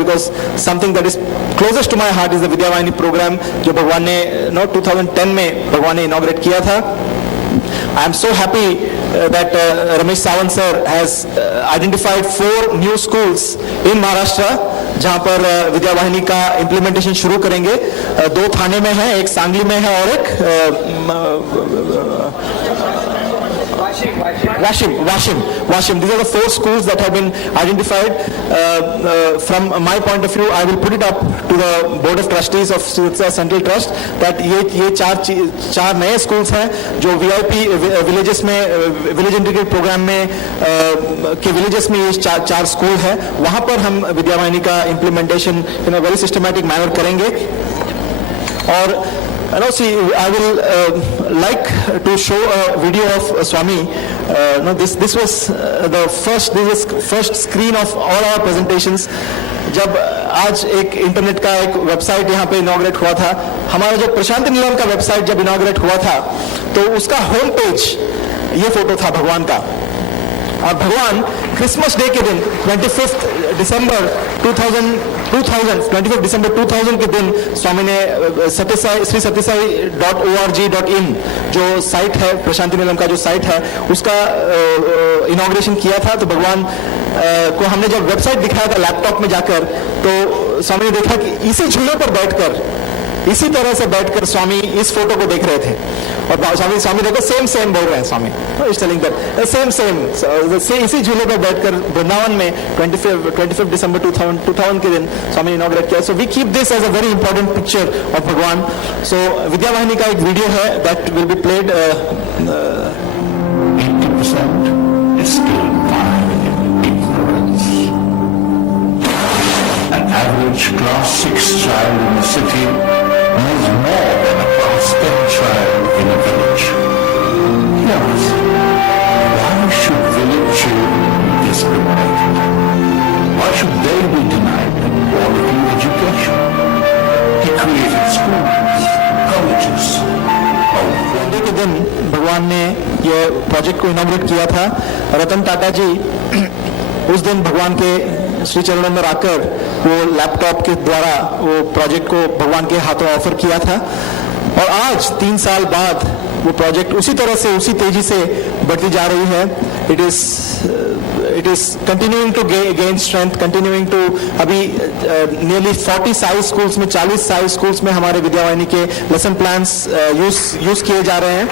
because something that is closest to my heart is the Vidyavahini program जो भगवान ने 2010 में भगवान ने inaugurate किया था. I am so happy that Ramesh Sawant sir has identified 4 new schools in Maharashtra जहां पर विद्यावाहिनी का implementation शुरू करेंगे. 2 थाने में है, एक सांगली में है और एक Washim. These are the 4 schools that have been identified. From my point of view, I will put it up to the Board of Trustees of Sudhsa Central Trust that ये 4 नए schools हैं जो VIP villages में village integrated program में के villages में ये 4 school है. वहाँ पर हम विद्यावाहिनी का implementation in a very systematic manner करेंगे. और see, I will like to show a video of Swami. This was the first screen of all our presentations. जब आज एक इंटरनेट का एक वेबसाइट यहाँ पे इनॉग्रेट हुआ था, हमारा जो प्रशांति निलम का वेबसाइट जब इनॉग्रेट हुआ था तो उसका होम पेज ये फोटो था भगवान का. और भगवान क्रिसमस डे के दिन 25 दिसंबर 2000 के दिन स्वामी ने श्री सत्यसाई.org.in जो साइट है प्रशांति निलम का जो साइट है उसका इनॉग्रेशन किया था. तो भगवान को हमने जब वेबसाइट दिखाया था लैपटॉप में जाकर तो स्वामी ने देखा कि इसी झूले पर बैठकर इसी तरह से बैठकर स्वामी इस फोटो को देख रहे थे. और स्वामी देखो सेम बोल रहे हैं. स्वामी इज टेलिंग दैट सेम इसी झूले पर बैठकर वृंदावन में 25 दिसंबर 2000 के दिन स्वामी इनॉग्रेट किया. So we keep this as a very important picture of भगवान. सो विद्यावाहिनी का एक वीडियो है that will be played. 80% is still in ignorance. An average class 6 child in the city knows more than a class 10 child in a village. Yes. Why should village children be discriminated? Why should they be denied quality education? He created schools, colleges. Sunday के दिन भगवान ने ये project को inaugurate किया था. रतन टाटा जी उस दिन भगवान के श्री चरणों में आकर वो लैपटॉप के द्वारा वो प्रोजेक्ट को भगवान के हाथों ऑफर किया था. और आज 3 साल बाद वो प्रोजेक्ट उसी तरह से उसी तेजी से बढ़ती जा रही है. It is continuing to gain strength, continuing to अभी नियरली 40 साइज स्कूल्स में 40 साइज स्कूल्स में हमारे विद्यावाहिनी के लेसन प्लान्स यूज किए जा रहे हैं.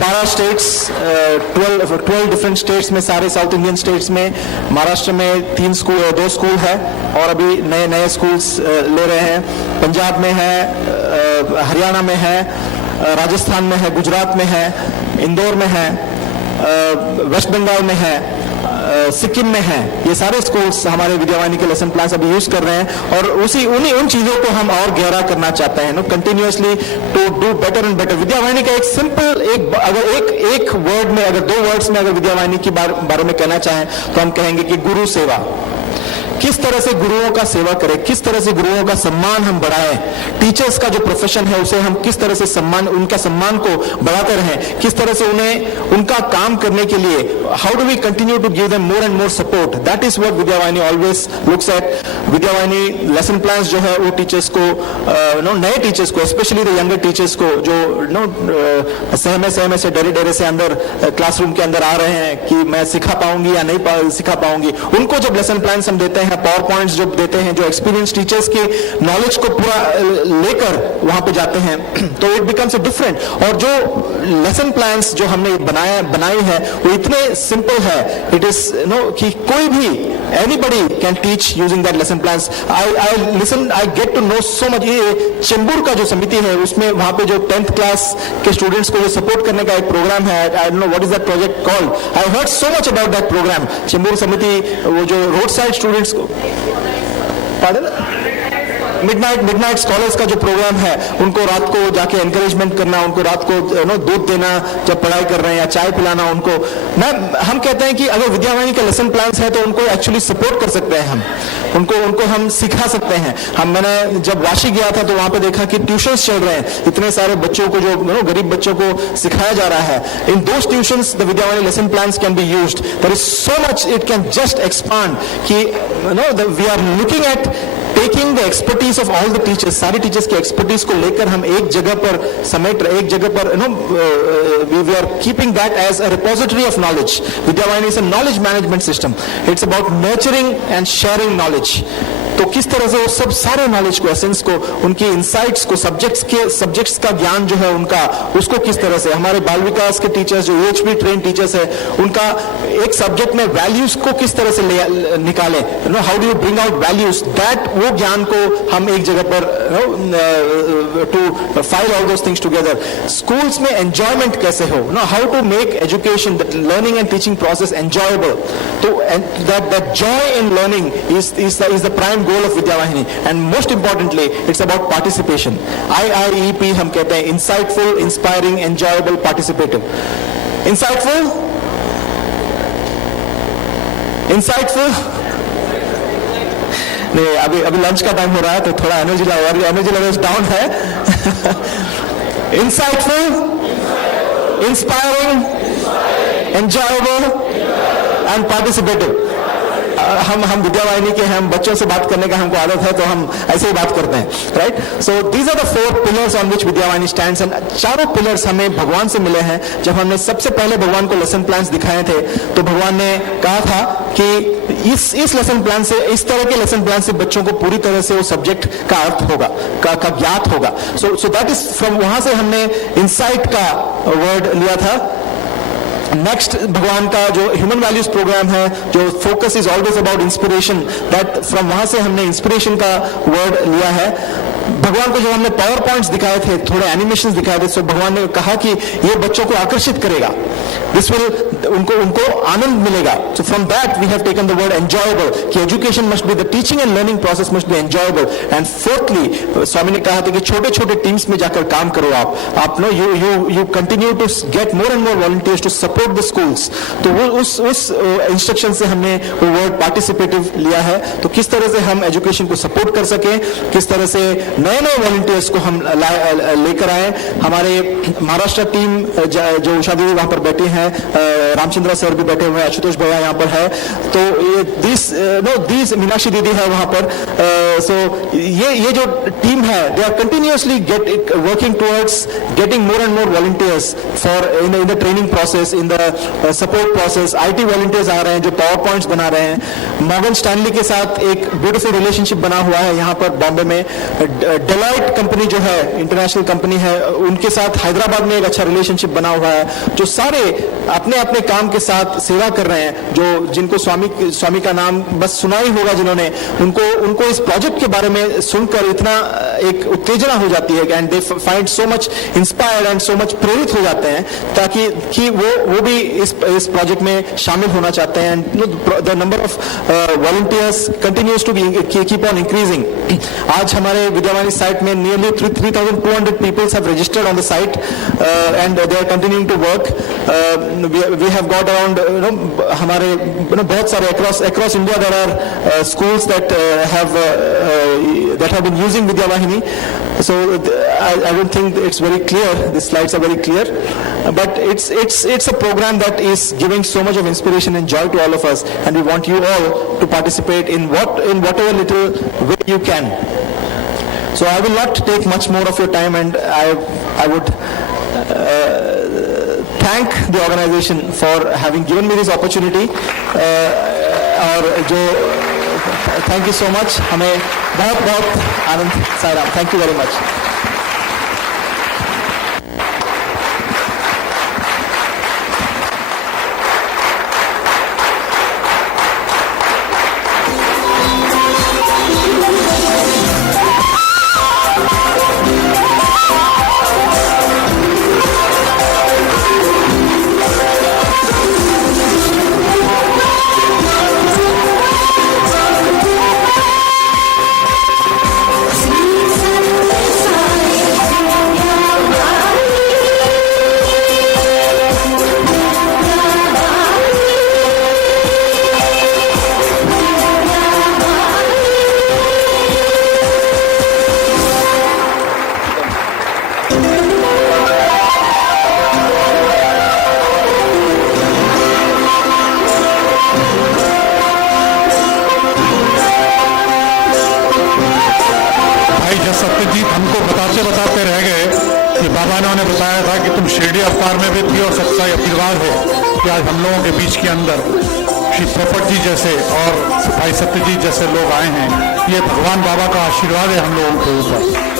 12 स्टेट्स 12 डिफरेंट स्टेट्स में सारे साउथ इंडियन स्टेट्स में. महाराष्ट्र में 2 स्कूल है और अभी नए स्कूल्स ले रहे हैं. पंजाब में है, हरियाणा में है, राजस्थान में है, गुजरात में है, इंदौर में है, वेस्ट बंगाल में है, सिक्किम में है. ये सारे स्कूल्स हमारे विद्यावाहिनी के लेसन प्लान अभी यूज कर रहे हैं और उन चीजों को हम और गहरा करना चाहते हैं continuously to do better and better. Vidyavahini का एक सिंपल एक वर्ड में अगर 2 वर्ड्स में अगर विद्यावाहिनी के बारे में कहना चाहें तो हम कहेंगे कि गुरु सेवा. किस तरह से गुरुओं का सेवा करें, किस तरह से गुरुओं का सम्मान हम बढ़ाएं. टीचर्स का जो प्रोफेशन है उसे हम किस तरह से उनका सम्मान को बढ़ाते रहें, किस तरह से उन्हें उनका काम करने के लिए how do we continue to give them more and more support. That is what Vidyavahini always looks at. Vidyavahini lesson plans जो है वो टीचर्स को नए टीचर्स को स्पेशली द यंगर टीचर्स को जो सहमे से डरे से अंदर क्लासरूम के अंदर आ रहे हैं कि मैं सिखा पाऊंगी या नहीं सिखा पाऊंगी, उनको जब लेसन प्लान्स हम देते हैं, पावर पॉइंट्स जो देते हैं, जो एक्सपीरियंस टीचर्स के नॉलेज को पूरा लेकर वहां पे जाते हैं तो इट बिकम्स अ डिफरेंट. और जो लेसन प्लान्स जो हमने बनाई है वो इतने सिंपल है. इट इज कि कोई भी anybody can teach using that lesson plans. I get to know so much. ये चेंबूर का जो समिति है उसमें वहां पे जो 10th क्लास के स्टूडेंट्स को सपोर्ट करने का एक प्रोग्राम है. I don't know what is that project called. I heard so much about that programme. Chembur समिति वो जो रोड साइड स्टूडेंट्स को मिडनाइट स्कॉलर्स का जो प्रोग्राम है, उनको रात को जाके एनकरेजमेंट करना, उनको रात को दूध देना जब पढ़ाई कर रहे हैं, या चाय पिलाना उनको। हम कहते हैं कि अगर विद्यावाहिनी के लेसन प्लान्स है तो उनको एक्चुअली सपोर्ट कर सकते हैं, हम उनको हम सिखा सकते हैं। मैंने जब वाशी गया था तो वहां पे देखा कि ट्यूशंस चल रहे हैं, इतने सारे बच्चों को, जो गरीब बच्चों को सिखाया जा रहा है। In those tuitions the Vidyavahini lesson plans can be used. There is so much it can just expand कि we are looking at taking the expertise of all the teachers, सारे टीचर्स की एक्सपर्टीज को लेकर हम एक जगह पर समेट, एक जगह पर we are keeping that as a repository of knowledge. Vidyavahini is a knowledge management system. It's about nurturing and sharing knowledge. तो किस तरह से वो सब सारे नॉलेज को, एसेंस को, उनकी इंसाइट्स को, सब्जेक्ट्स का ज्ञान जो है उनका, उसको किस तरह से हमारे बाल विकास के टीचर्स जो यूएचपी ट्रेन टीचर्स है, उनका एक सब्जेक्ट में वैल्यूज को किस तरह से निकालें, how do you bring out values, that वो ज्ञान को हम एक जगह पर to file all those things together. Schools में एंजॉयमेंट कैसे हो, how to make education, that learning and teaching process enjoyable. तो that joy in learning is the prime goal of Vidyavahini, and most importantly it's about participation. IIEP हम कहते हैं insightful, inspiring, enjoyable, participative. Insightful नहीं, अभी lunch का time हो रहा है तो थोड़ा एनर्जी लेवल डाउन है। Insightful, inspiring, enjoyable and participative. हम विद्यावाहिनी के हैं, हम बच्चों से बात करने का हमको आदत है, तो हम ऐसे ही बात करते हैं, right? So these are the 4 pillars on which Vidyavahini stands. And चारों पिलर्स हमें भगवान से मिले हैं। जब हमने सबसे पहले भगवान को लेसन प्लान्स दिखाए थे तो भगवान ने कहा था कि इस लेसन प्लान से, इस तरह के लेसन प्लान से बच्चों को पूरी तरह से वो सब्जेक्ट का अर्थ होगा, का ज्ञात होगा। सो दैट इज फ्रॉम, वहां से हमने इंसाइट का वर्ड लिया था। नेक्स्ट भगवान का जो ह्यूमन वैल्यूज प्रोग्राम है, जो focus is always about inspiration, that from वहां से हमने इंस्पिरेशन का वर्ड लिया है। भगवान को जब हमने पावर पॉइंट्स दिखाए थे, थोड़े एनिमेशंस दिखाए थे, तो भगवान ने कहा कि ये बच्चों को आकर्षित करेगा, दिस विल उनको आनंद मिलेगा। So from that we have taken the word enjoyable, कि education must be, the teaching and learning process must be enjoyable. And fourthly Swami ने कहा था कि छोटे छोटे टीम्स में जाकर काम करो, आप know you continue to get more and more volunteers to support the schools. तो वो उस इंस्ट्रक्शन से हमने वो वर्ड पार्टिसिपेटिव लिया है। तो किस तरह से हम एजुकेशन को सपोर्ट कर सके, किस तरह से नए नए वॉलंटियर्स को हम लेकर आए। हमारे महाराष्ट्र टीम जो उषा दीदी वहां पर बैठी हैं, रामचंद्र सर भी बैठे हुए हैं, आशुतोष भैया यहाँ पर है, तो दिस मीनाक्षी दीदी है वहां पर। सो ये जो टीम है, they are continuously working towards getting more and more volunteers for in the training process, in the support process. IT volunteers आ रहे हैं जो पावर पॉइंट्स बना रहे हैं। मॉर्गन स्टैनली के साथ एक ब्यूटीफुल रिलेशनशिप बना हुआ है यहाँ पर बॉम्बे में। डेलॉयट कंपनी जो है, इंटरनेशनल कंपनी है, उनके साथ हैदराबाद में एक अच्छा रिलेशनशिप बना हुआ है, जो सारे अपने अपने काम के साथ सेवा कर रहे हैं। जो जिनको स्वामी का नाम बस सुना ही होगा जिन्होंने, उनको इस प्रोजेक्ट के बारे में सुनकर इतना एक उत्तेजना हो जाती है, and they find so much inspired and so much प्रेरित हो जाते हैं, ताकि कि वो भी इस प्रोजेक्ट में शामिल होना चाहते हैं। The number of volunteers continues to keep on increasing. आज हमारे विद्यावाहिनी साइट में nearly 3,200 peoples have registered on the site and they are continuing to work. We have got around हमारे बहुत सारे across India there are schools that have been using Vidyavahini. So I don't think it's very clear. The slides are very clear, but it's a program that is giving so much of inspiration and joy to all of us, and we want you all to participate in whatever little way you can. So I will not take much more of your time, and I would thank the organization for having given me this opportunity. और जो thank you so much, हमें बहुत बहुत आनंद। Sairam, thank you very much. Satyajit हमको बताते बताते रह गए कि बाबा ने उन्हें बताया था कि तुम शिरडी अवतार में भी थी और सच्चाई आशीर्वाद हो कि आज हम लोगों के बीच के अंदर श्री पोपट जी जैसे और भाई सत्यजीत जैसे लोग आए हैं। ये भगवान बाबा का आशीर्वाद है हम लोगों के ऊपर।